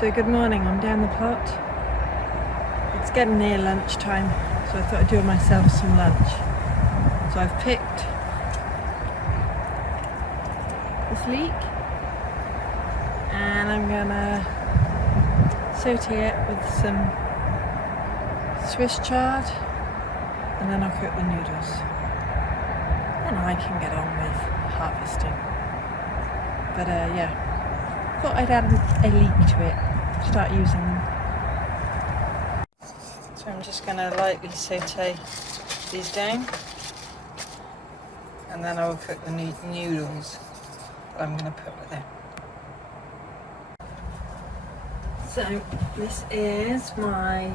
So good morning, I'm down the plot. It's getting near lunchtime, so I thought I'd do myself some lunch. So I've picked this leek and I'm gonna saute it with some Swiss chard and then I'll cook the noodles. Then I can get on with harvesting. But yeah. Thought I'd add a leek to it, start using them. So I'm just going to lightly saute these down and then I will cook the noodles that I'm going to put with it. So this is my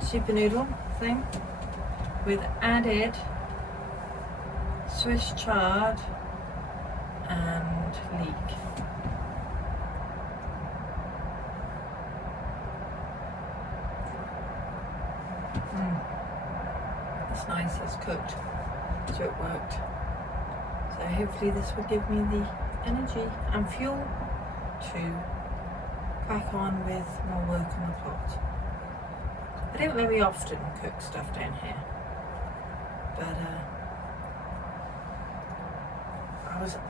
super noodle thing with added Swiss chard and leek. It's nice, it's cooked, so it worked. So hopefully this will give me the energy and fuel to crack on with more work on the plot. I don't very often cook stuff down here, but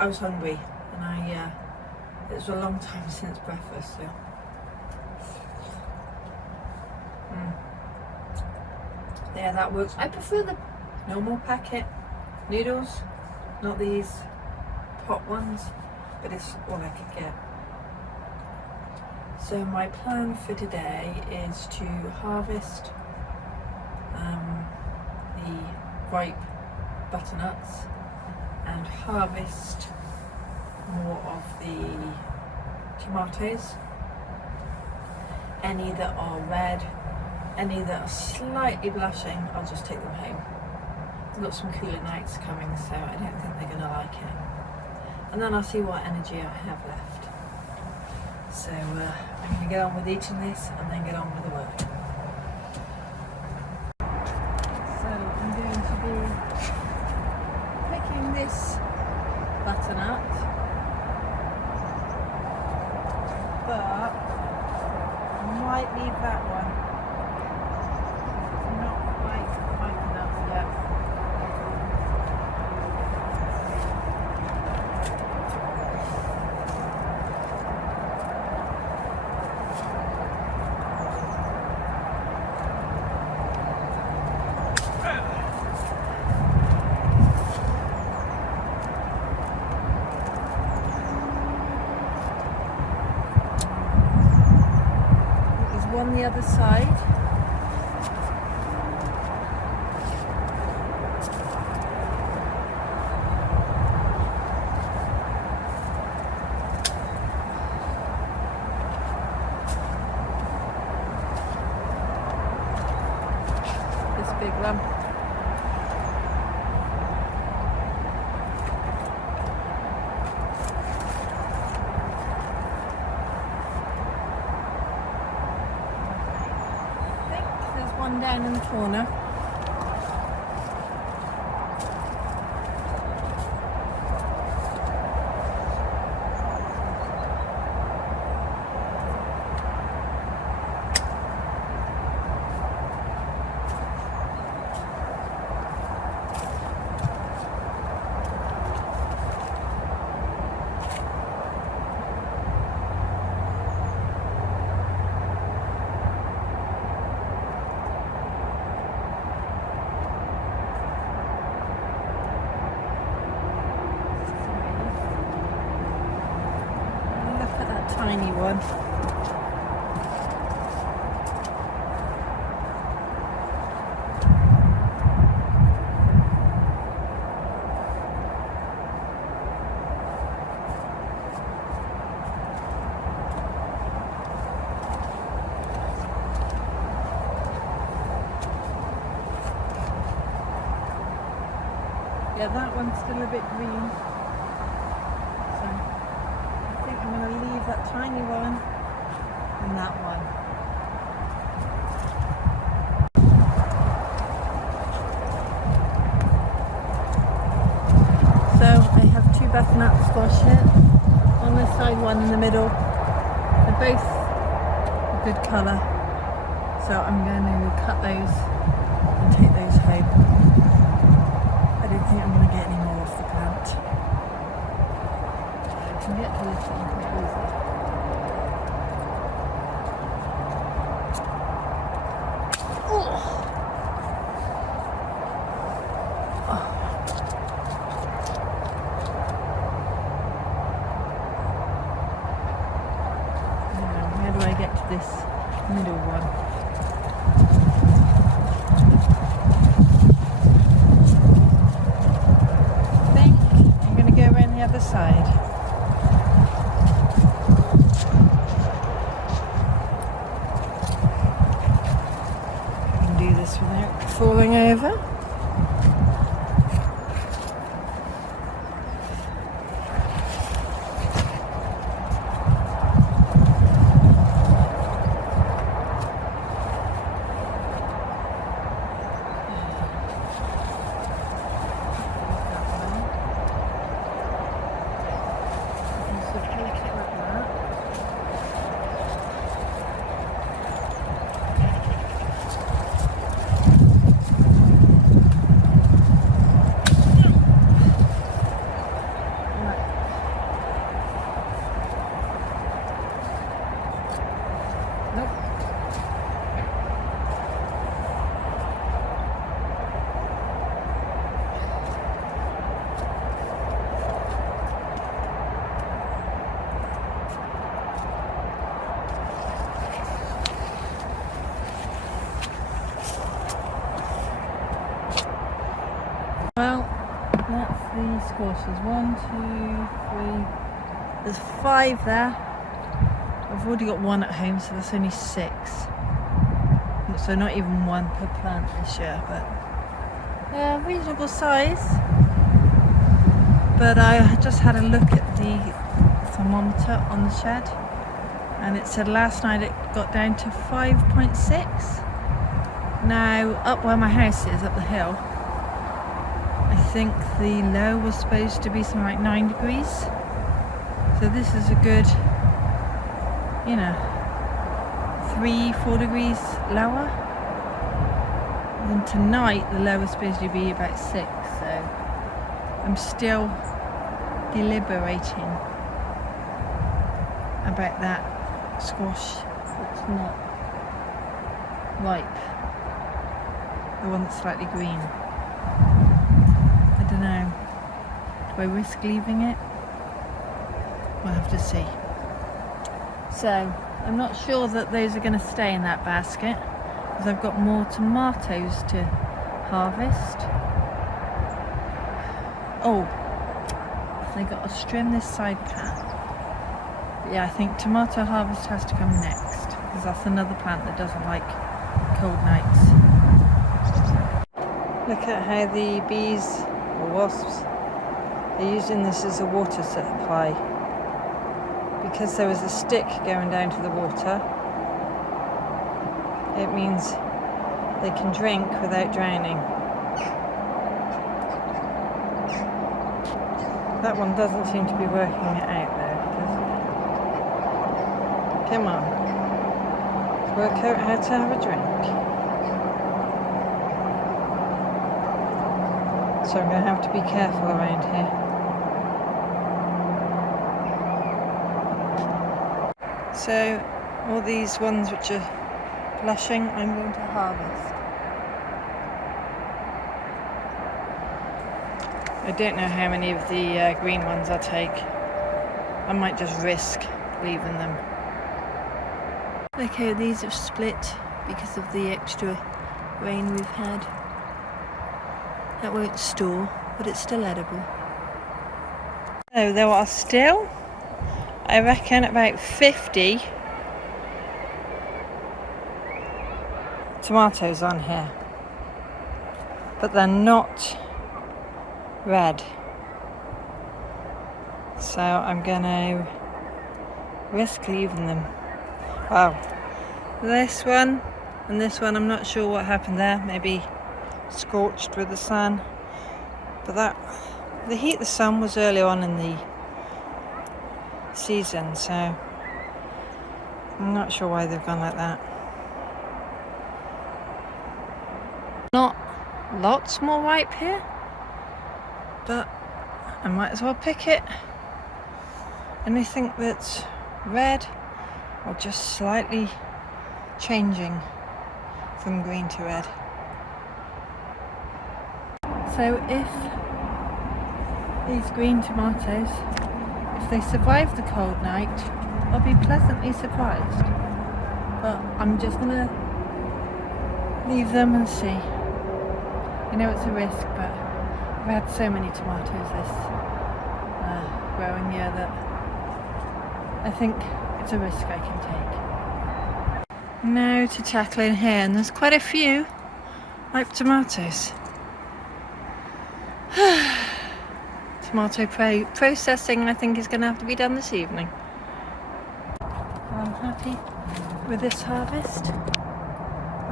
I was hungry and it was a long time since breakfast, so yeah, that works. I prefer the normal packet noodles, not these pot ones, but it's all I could get. So my plan for today is to harvest the ripe butternuts and harvest more of the tomatoes. Any that are red, any that are slightly blushing, I'll just take them home. I've got some cooler nights coming, so I don't think they're going to like it. And then I'll see what energy I have left. So I'm going to get on with eating this and then get on with the work. So I'm going to be picking this butternut, but I might leave that one. On the other side. This big lump. One down in the corner. Tiny one. Yeah, that one's still a bit green. I'm going to leave that tiny one and that one. So I have two butternut squash here. On this side, one in the middle, both a good colour, so I'm going to cut those and take those home. I don't think I'm going to get any more off the plant. I can get to this one quite easily. How do I get to this middle one? I think I'm going to go around the other side. I can do this without falling over. Well, that's the squashes. 1, 2, 3. There's 5 there. I've already got 1 at home, so that's only 6. So not even 1 per plant this year, but yeah, reasonable size. But I just had a look at the thermometer on the shed, and it said last night it got down to 5.6. Now, up where my house is, up the hill, I think the low was supposed to be something like 9 degrees. So this is a good, 3-4 degrees lower. And tonight the low was supposed to be about 6, so I'm still deliberating about that squash that's not ripe, the one that's slightly green. I don't know, do I risk leaving it? We'll have to see. So I'm not sure that those are going to stay in that basket, because I've got more tomatoes to harvest. Oh, they got to trim this side pat. But yeah, I think tomato harvest has to come next, because that's another plant that doesn't like cold nights. Look at how the bees or wasps are using this as a water supply. Because there was a stick going down to the water, it means they can drink without drowning. That one doesn't seem to be working it out though, does it? Come on. Work out how to have a drink. So I'm going to have to be careful around here. So all these ones which are blushing, I'm going to harvest. I don't know how many of the green ones I'll take. I might just risk leaving them. Okay, these have split because of the extra rain we've had. That won't store, but it's still edible. So there are still, I reckon, about 50 tomatoes on here, but they're not red, so I'm gonna risk leaving them. Wow, this one and this one, I'm not sure what happened there, maybe scorched with the sun, but the heat of the sun was early on in the season, so I'm not sure why they've gone like that. Not lots more ripe here, but I might as well pick it. Anything that's red or just slightly changing from green to red. So if these green tomatoes, if they survive the cold night, I'll be pleasantly surprised. But I'm just gonna leave them and see. I know it's a risk, but I've had so many tomatoes this growing year that I think it's a risk I can take. Now to tackle in here, and there's quite a few ripe tomatoes. Tomato processing, I think, is going to have to be done this evening. I'm happy with this harvest.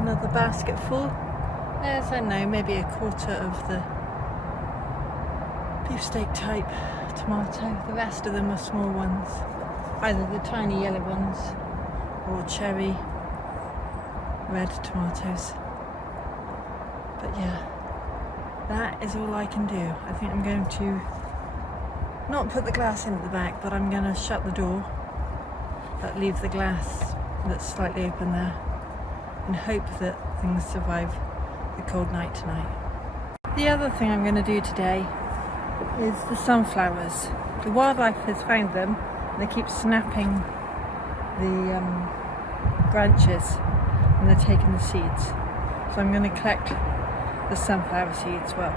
Another basket full. There's, I don't know, maybe a quarter of the beefsteak type tomato. The rest of them are small ones, either the tiny yellow ones or cherry red tomatoes. But yeah, that is all I can do. I think I'm going to not put the glass in at the back, but I'm going to shut the door, but leave the glass that's slightly open there, and hope that things survive the cold night tonight. The other thing I'm going to do today is the sunflowers. The wildlife has found them, and they keep snapping the branches, and they're taking the seeds. So I'm going to collect the sunflower seeds, well,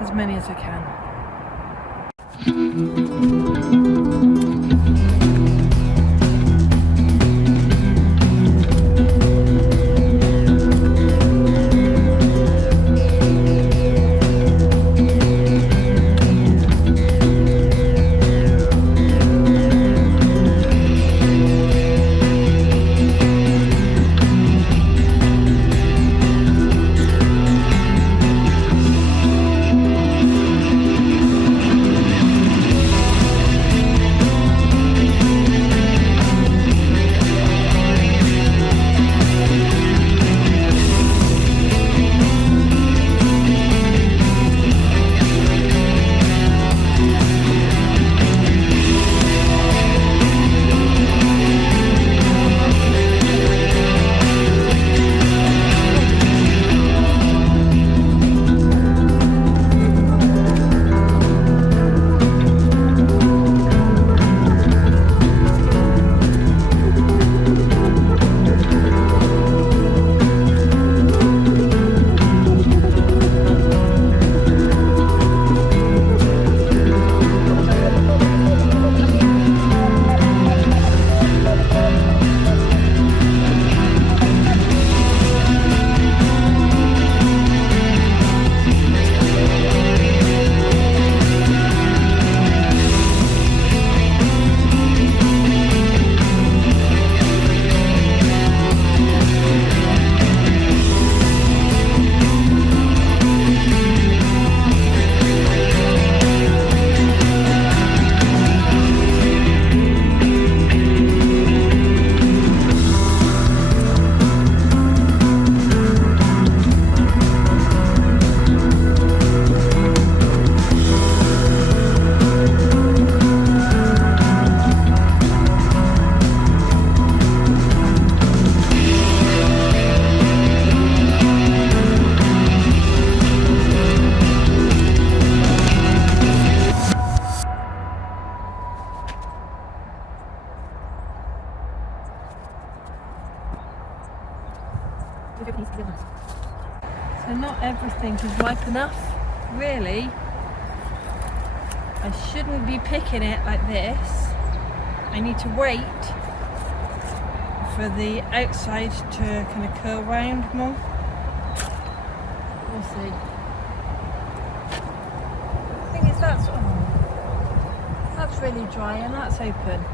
as many as I can. So not everything is ripe enough, really. I shouldn't be picking it like this. I need to wait for the outside to kind of curl round more. We'll see. The thing is, that's really dry and that's open.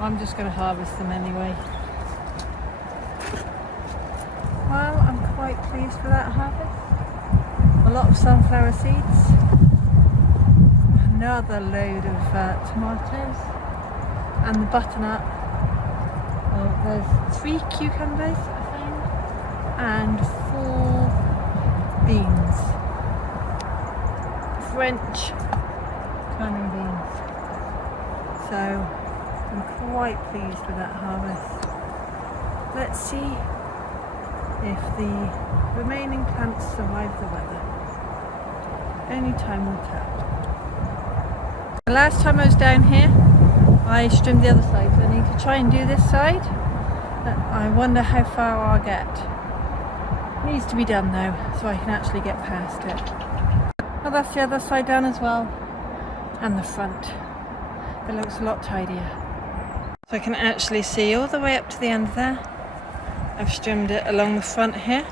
I'm just going to harvest them anyway. Well, I'm quite pleased with that harvest. A lot of sunflower seeds. Another load of tomatoes. And the butternut. There's 3 cucumbers, I think, and 4 beans. French canning beans. So I'm quite pleased with that harvest. Let's see if the remaining plants survive the weather. Only time will tell. The last time I was down here, I trimmed the other side, so I need to try and do this side. But I wonder how far I'll get. It needs to be done though, so I can actually get past it. Well, that's the other side done as well, and the front. It looks a lot tidier. So I can actually see all the way up to the end there. I've trimmed it along the front here.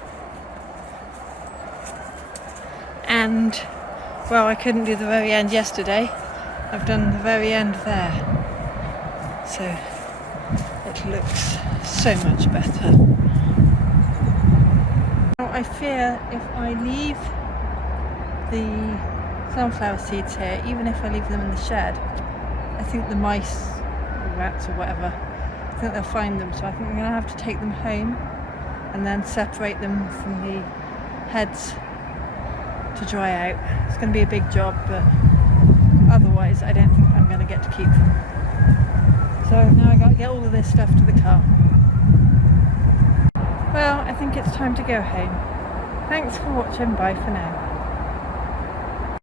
And, well, I couldn't do the very end yesterday. I've done the very end there. So it looks so much better. Now I fear if I leave the sunflower seeds here, even if I leave them in the shed, I think the mice, or rats or whatever, I think they'll find them. So I think I'm going to have to take them home and then separate them from the heads to dry out. It's going to be a big job, but otherwise I don't think I'm going to get to keep them. So now I got to get all of this stuff to the car. Well, I think it's time to go home. Thanks for watching. Bye for now.